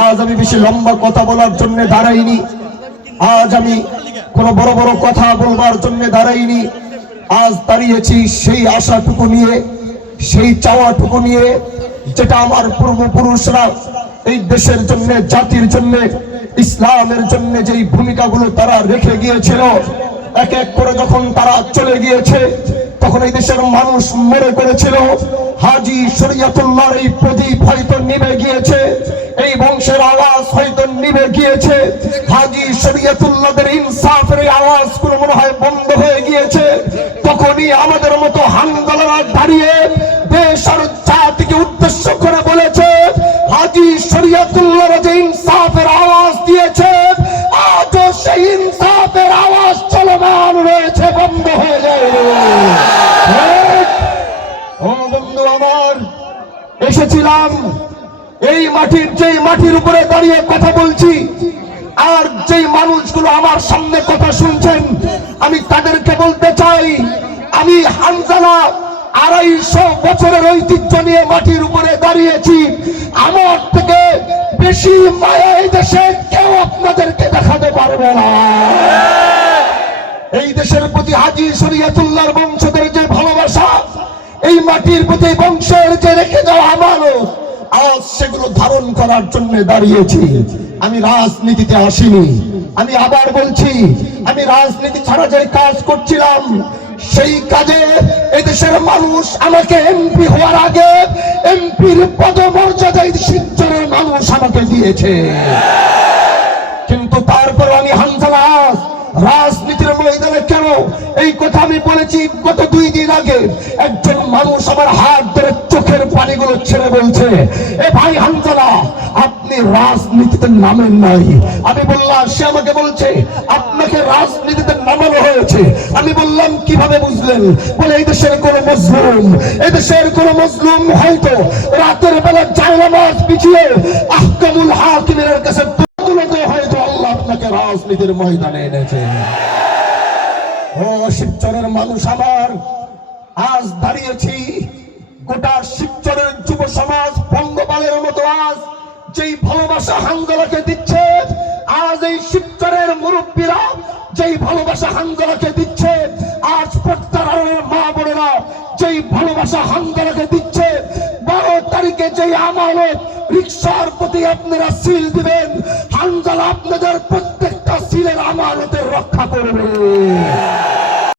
আজ আমি বেশি লম্বা কথা বলার জন্য দাঁড়াইনি, আজ আমি কোনো বড় বড় কথা বলবার জন্য দাঁড়াইনি। আজ দাঁড়িয়েছি সেই আশাটুকু নিয়ে, সেই চাওয়াটুকু নিয়ে যেটা আমার পূর্বপুরুষরা এই দেশের জন্য, জাতির জন্য, ইসলামের জন্য যেই ভূমিকাগুলো তারা রেখে গিয়েছিল, এক এক করে যখন তারা চলে গিয়েছে তখন এই দেশের মানুষ মনে করেছিল হাজী শরীয়তুল্লাহর এই প্রদীপ হয়তো নিভে গিয়েছে, এই বংশের আওয়াজ হয়তো নিভে গিয়েছে, হাজী শরীয়তুল্লাহদের ইনসাফের এই আওয়াজগুলো মনে হয় বন্ধ হয়ে গিয়েছে। তখনই আমাদের মতো হানজালারা দাঁড়িয়ে দেশ আর জাতিকে উদ্দেশ্য করে বলেছে, হাজী শরীয়তুল্লাহর যে ইনসাফের আওয়াজ দিয়েছে, আজও সেই ইনসাফের আওয়াজ চলমান রয়েছে, বন্ধ হয়ে যায়। বন্ধু আমার, এসেছিলাম এই মাটির, যেই মাটির উপরে দাঁড়িয়ে কথা বলছি, আর যেই মানুষগুলো আমার সামনে কথা শুনছেন, আমি তাদেরকে বলতে চাই, আমি হানজালা 250 বছরের ঐতিহ্য নিয়ে মাটির উপরে দাঁড়িয়েছি। আমার থেকে বেশি মায়া এই দেশে কেউ আপনাদেরকে দেখাতে পারবে না। এই দেশের প্রতি হাজী শরীয়তুল্লাহর বংশধরের যে ভালোবাসা, এই মাটির প্রতি বংশের যে রেখে যাওয়া আমানত, আজ সেগুলো ধারণ করার জন্য দাঁড়িয়েছি। আমি রাজনীতিতে আসিনি। আমি আবার বলছি, আমি রাজনীতি ছাড়া যে কাজ করছিলাম, সেই কাজে এদেশের মানুষ আমাকে এমপি হওয়ার আগে এমপির পদমর্যাদা শিবচরের মানুষ আমাকে দিয়েছে। কিন্তু তারপর আমি হানজালা রাজনীতির ময়দানে কেন, এই কথা আমি বলেছি গত 2 দিন আগে। একজন মানুষ আমার হাত ধরে চোখের পানিগুলো ছেড়ে বলছে, এ ভাই হানজালা, আপনি রাজনীতিতে নামেন নাই। আমি বললাম, সে আমাকে বলছে আপনাকে রাজনীতিতে নামানো হয়েছে। আমি বললাম কিভাবে বুঝলেন? বলে এই দেশের কোন মজলুম, এদেশের কোন মজলুম হয়তো রাতের বেলা জায়নামাজ বিছিয়ে আহকামুল হাকিমের কাছে হয়তো আল্লাহ আপনাকে রাজনীতির ময়দানে এনেছে। ও শিবচরের মানুষ আমার, আজ দাঁড়িয়েছি গোটা শিবচরের যুব সমাজ পঙ্গপালের মতো আজ যেই ভালোবাসা হানজালাকে দিচ্ছে, আজ এই শিবচরের মুরব্বীরা যেই ভালোবাসা হানজালাকে দিচ্ছে, আজ প্রত্যাহারের মা বোনেরা যেই ভালোবাসা হানজালাকে দিচ্ছে, 12 তারিখে যেই আমানত রিকশার প্রতি আপনারা সিল দিবেন, হানজালা আপনাদের প্রত্যেকটা সিলের আমানতের রক্ষা করবে।